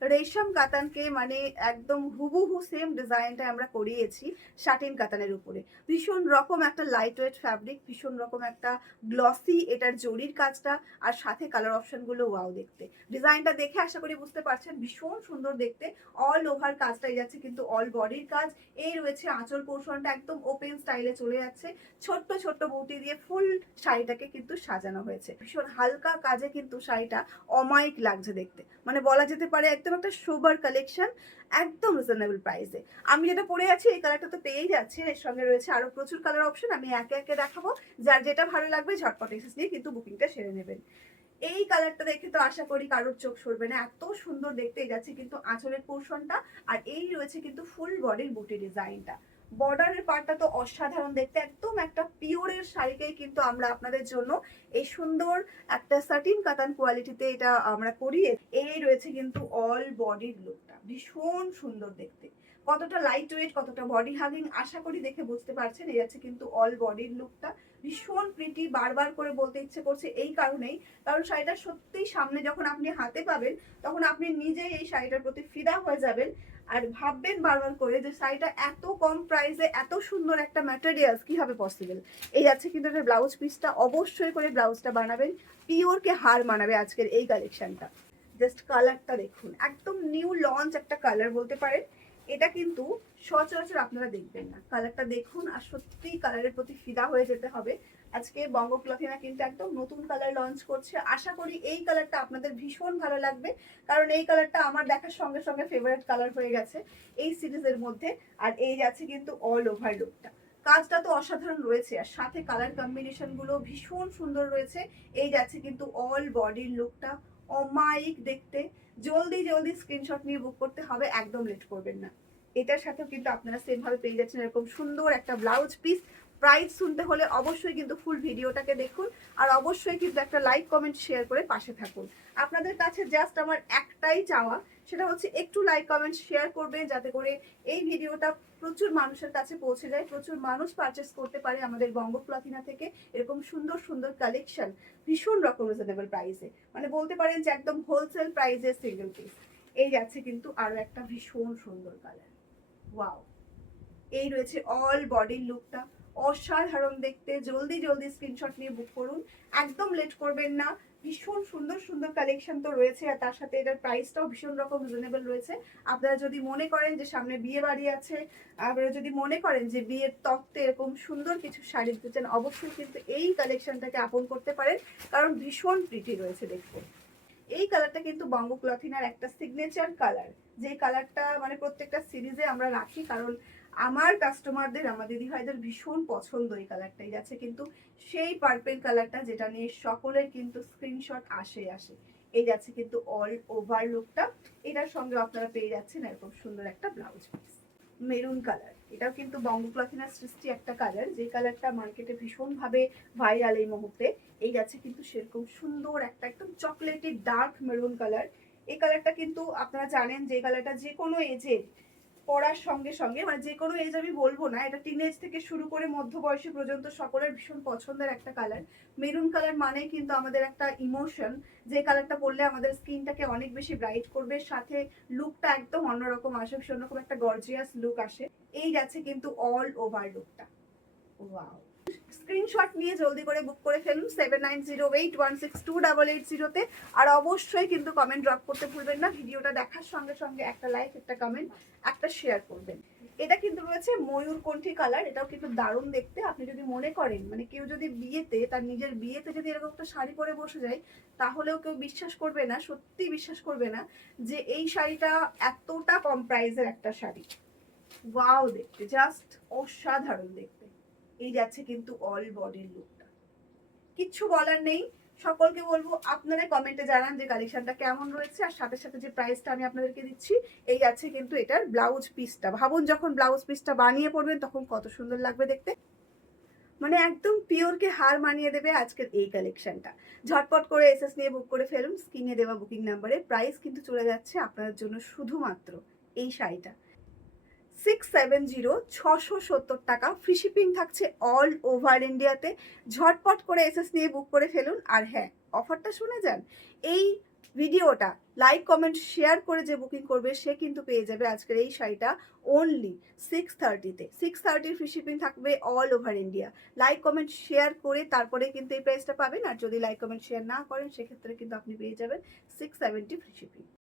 রেশম কাতানকে মানে একদম হুবহু সেম ডিজাইনটা আমরা করিয়েছি শাটিন কাতানের উপরে। ভীষণ রকম একটা লাইট ওয়েট ফ্যাব্রিক, ভীষণ রকম একটা গ্লসি এটার জরির কাজটা, আর সাথে কালার অপশনগুলো ওয়াও দেখতে। ডিজাইনটা দেখে আশা করি বুঝতে পারছেন ভীষণ সুন্দর দেখতে। অল ওভার কাজটাই যাচ্ছে কিন্তু অল বডির কাজ। এই রয়েছে আঁচল পোর্শনটা একদম ওপেন স্টাইলে চলে যাচ্ছে, ছোট্ট ছোট্ট বুটি দিয়ে ফুল শাড়িটাকে কিন্তু সাজানো হয়েছে। ভীষণ হালকা কাজে কিন্তু শাড়িটা অমায়িক লাগছে দেখতে, মানে বলা যেতে পারে একদম একটা সোবার কালেকশন, একদম রিজনেবল প্রাইসে। আমি যেটা পরে আছি এই কালারটা তো পেয়েই যাচ্ছে, এর সঙ্গে রয়েছে আরো প্রচুর কালার অপশন, আমি একে একে দেখাবো। যার যেটা ভালো লাগবে ঝটপট এসেস নিয়ে কিন্তু বুকিংটা সেরে নেবেন। এই কালারটা দেখে তো আশা করি কারোর চোখ সরবে না, এত সুন্দর দেখতে যাচ্ছে কিন্তু আঁচলের পোর্শনটা। আর এই রয়েছে কিন্তু ফুল বডির বুটি ডিজাইনটা। বর্ডারের পার্টটা তো অসাধারণ দেখতে, একদম একটা পিওরের শাড়িকেই কিন্তু আমরা আপনাদের জন্য এই সুন্দর একটা সাটিন কাতান কোয়ালিটিতে এটা আমরা করিয়ে। এই রয়েছে কিন্তু অল বডির লুকটা, ভীষণ সুন্দর দেখতে। কতটা লাইট ওয়েট, কতটা বডি হাগিং আশা করি দেখে বুঝতে পারছেন। এই আছে কিন্তু অল বডির লুকটা, ভীষণ প্রিটি। বারবার করে বলতে ইচ্ছে করছে এই কারণেই, কারণ শাড়িটা সত্যিই সামনে যখন আপনি হাতে পাবেন তখন আপনি নিজেই এই শাড়িটার প্রতি ফিদা হয়ে যাবেন। আর ভাববেন বারবার করে যে শাড়িটা এত কম প্রাইসে এত সুন্দর একটা ম্যাটেরিয়ালস কিভাবে পসিবল। এই আছে কিন্তু একটা ব্লাউজ পিসটা, অবশ্যই করে ব্লাউজটা বানাবেন, পিওরকে হার মানাবে আজকের এই কালেকশনটা। জাস্ট কালারটা দেখুন, একদম নিউ লঞ্চ একটা কালার বলতে পারেন। এটা কিন্তু সচরাচর আপনারা দেখবেন না। কালারটা দেখুন আর সত্যিই কালারের প্রতি ফিদা হয়ে যেতে হবে। আজকে বঙ্গ ক্লথিনা কিন্তু একদম নতুন কালার লঞ্চ করছে, আশা করি এই কালারটা আপনাদের ভীষণ ভালো লাগবে, কারণ এই কালারটা আমার দেখার সঙ্গে সঙ্গে ফেভারিট কালার হয়ে গেছে এই সিরিজের মধ্যে। আর এই যাচ্ছে কিন্তু অল ওভার লুকটা, কাজটা তো অসাধারণ রয়েছে আর সাথে কালার কম্বিনেশন গুলো ভীষণ সুন্দর রয়েছে। এই যাচ্ছে কিন্তু অল বডির লুকটা, অমায়িক দেখতে। জলদি জলদি স্ক্রিনশট নিয়ে বুক করতে হবে, একদম লেট করবেন না। এটার সাথেও কিন্তু আপনারা সেম ভাবে পেয়ে যাচ্ছেন এরকম সুন্দর একটা ব্লাউজ পিস। প্রাইস শুনতে হলে অবশ্যই কিন্তু ফুল ভিডিওটাকে দেখুন, আর অবশ্যই কিন্তু একটা লাইক কমেন্ট শেয়ার করে পাশে থাকুন। আপনাদের কাছে জাস্ট আমার একটাই চাওয়া, সেটা হচ্ছে একটু লাইক কমেন্ট শেয়ার করবেন যাতে করে এই ভিডিওটা প্রচুর মানুষের কাছে পৌঁছে যায়, প্রচুর মানুষ পারচেস করতে পারে আমাদের বঙ্গ ক্লথিনা থেকে এরকম সুন্দর সুন্দর কালেকশন ভীষণ রকম রিজনেবল প্রাইসে, মানে বলতে পারেন যে একদম হোলসেল প্রাইসে সিঙ্গেল পিস। এই যাচ্ছে কিন্তু আরো একটা ভীষণ সুন্দর কালার, ওয়াও। এই রয়েছে অল বডির লুকটা, অসাধারণ দেখতে। জলদি জলদি স্ক্রিনশট নিয়ে বুক করুন, একদম লেট করবেন না। ভীষণ সুন্দর সুন্দর কালেকশন তো রয়েছে, আর তার সাথে এটার প্রাইসটাও ভীষণ রকম রিজনেবল রয়েছে। আপনারা যদি মনে করেন যে সামনে বিয়ে বাড়ি আছে, আপনারা যদি মনে করেন যে বিয়ের তত্ত্বে এরকম সুন্দর কিছু শাড়ি দিতে চান, অবশ্যই কিন্তু এই কালেকশনটাকে আপন করতে পারেন, কারণ ভীষণ প্রিটি রয়েছে দেখতে। এই কালারটা কিন্তু বঙ্গ ক্লথিনার একটা সিগনেচার কালার, যে কালারটা মানে প্রত্যেকটা সিরিজে আমরা রাখি, কারণ আমার কাস্টমারদের, আমার দিদিভাইদের ভীষণ পছন্দ এই কালারটাই। যাচ্ছে কিন্তু সেই পার্পেল কালারটা যেটা নিয়ে সকলের কিন্তু স্ক্রিনশট আসে আসে। এই যাচ্ছে কিন্তু অল ওভার লুকটা, এটার সঙ্গে আপনারা পেয়ে যাচ্ছেন এরকম সুন্দর একটা ব্লাউজ পিস। মেরুন কালার, এটাও কিন্তু বঙ্গ ক্লথিনার সৃষ্টি একটা কালার, যে কালারটা মার্কেটে ভীষণ ভাবে ভাইরাল এই মুহূর্তে। এই যাচ্ছে কিন্তু সেরকম সুন্দর একটা একদম চকলেটি ডার্ক মেরুন কালার। এই কালারটা কিন্তু আপনারা জানেন যে কালারটা যে কোনো এজে পড়ার সঙ্গে সঙ্গে, মানে যে কোনো এজ আমি বলবো না, এটা টিনেজ থেকে শুরু করে মধ্যবয়সী পর্যন্ত সকলের ভীষণ পছন্দের একটা কালার। মেরুন কালার মানে কিন্তু আমাদের একটা ইমোশন, যে কালারটা পরলে আমাদের স্কিনটাকে অনেক বেশি ব্রাইট করবে, সাথে লুকটা একদম অন্যরকম আসে, ভীষণ রকম একটা গর্জিয়াস লুক আসে। এই যাচ্ছে কিন্তু অল ওভার লুকটা, ওয়াও। স্ক্রিনশট নিয়ে জলদি করে বুক করে ফেলুন 7908162880 আর অবশ্যই কিন্তু কমেন্ট ড্রপ করতে ভুলবেন না। ভিডিওটা দেখার সঙ্গে সঙ্গে একটা লাইক, একটা কমেন্ট, একটা শেয়ার করবেন। এটা কিন্তু রয়েছে ময়ূরকণ্ঠী কালার, এটাও কিন্তু দারুণ দেখতে। আপনি যদি মনে করেন মানে কেউ যদি বিয়েতে, তার নিজের বিয়েতে যদি এরকম একটা শাড়ি পরে বসে যায়, তাহলেও কেউ বিশ্বাস করবে না, সত্যি বিশ্বাস করবে না যে এই শাড়িটা এতটা কম প্রাইসের একটা শাড়ি। ওয়াও দেখতে, জাস্ট অসাধারণ দেখতে। এই যাচ্ছে কিন্তু অল বডির লুকটা, কিচ্ছু বলার নেই। সকলকে বলবো আপনারা কমেন্টে জানান যে কালেকশনটা কেমন রয়েছে, আর সাথে সাথে যে প্রাইসটা আমি আপনাদেরকে দিচ্ছি। এই আছে কিন্তু এটার ব্লাউজ পিসটা, ভাবুন যখন ব্লাউজ পিসটা বানিয়ে পড়বেন তখন কত সুন্দর লাগবে দেখতে, মানে একদম পিওরকে হার মানিয়ে দেবে আজকের এই কালেকশনটা। ঝটপট করে এসএস নিয়ে বুক করে ফেলুন স্ক্রিনে দেওয়া বুকিং নাম্বারে। প্রাইস কিন্তু চলে যাচ্ছে আপনাদের জন্য শুধুমাত্র এই শাড়িটা 670, 670 টাকা। ফ্রি শিপিং থাকছে অল ওভার ইন্ডিয়াতে। ঝটপট করে এসএস নিয়ে বুক করে ফেলুন। আর হ্যাঁ, অফারটা শুনে যান, এই ভিডিওটা লাইক কমেন্ট শেয়ার করে যে বুকিং করবে সে কিন্তু পেয়ে যাবে আজকের এই শাড়িটা অনলি 630-তে। 630 ফ্রি শিপিং থাকবে all over India. Like comment share করে তারপরে কিন্তু এই প্রাইসটা পাবেন। আর যদি লাইক কমেন্ট শেয়ার না করেন সেক্ষেত্রে কিন্তু আপনি পেয়ে যাবেন 670 ফ্রি শিপিং।